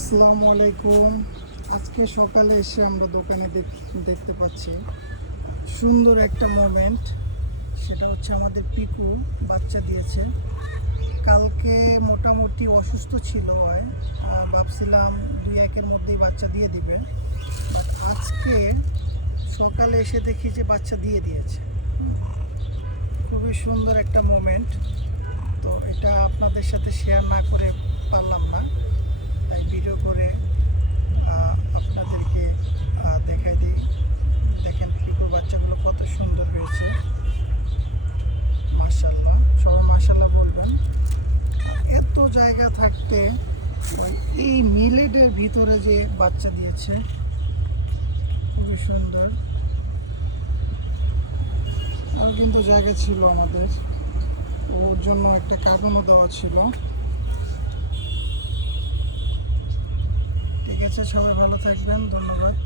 আসসালামু আলাইকুম। আজকে সকালে এসে আমরা দোকানে দেখতে পাচ্ছি সুন্দর একটা মোমেন্ট। সেটা হচ্ছে আমাদের পিকু বাচ্চা দিয়েছে। কালকে মোটামুটি অসুস্থ ছিল, হয় ভাবছিলাম 2-1 মধ্যেই বাচ্চা দিয়ে দিবে। আজকে সকালে এসে দেখি যে বাচ্চা দিয়ে দিয়েছে। খুবই সুন্দর একটা মোমেন্ট। তো এটা আপনাদের সাথে শেয়ার না করে পারলাম না, তাই ভিডিও করে আপনাদেরকে দেখাই দিই। দেখেন পিকুর বাচ্চাগুলো কত সুন্দর হয়েছে, মাশাআল্লাহ। সবাই মাশাআল্লাহ বলবেন। এত জায়গা থাকতে এই মিলেটের ভিতরে যে বাচ্চা দিয়েছে, খুবই সুন্দর। আর কিন্তু জায়গা ছিল আমাদের, ওর জন্য একটা কার্টুনও দেওয়া ছিল। ঠিক আছে, সবাই ভালো থাকবেন, ধন্যবাদ।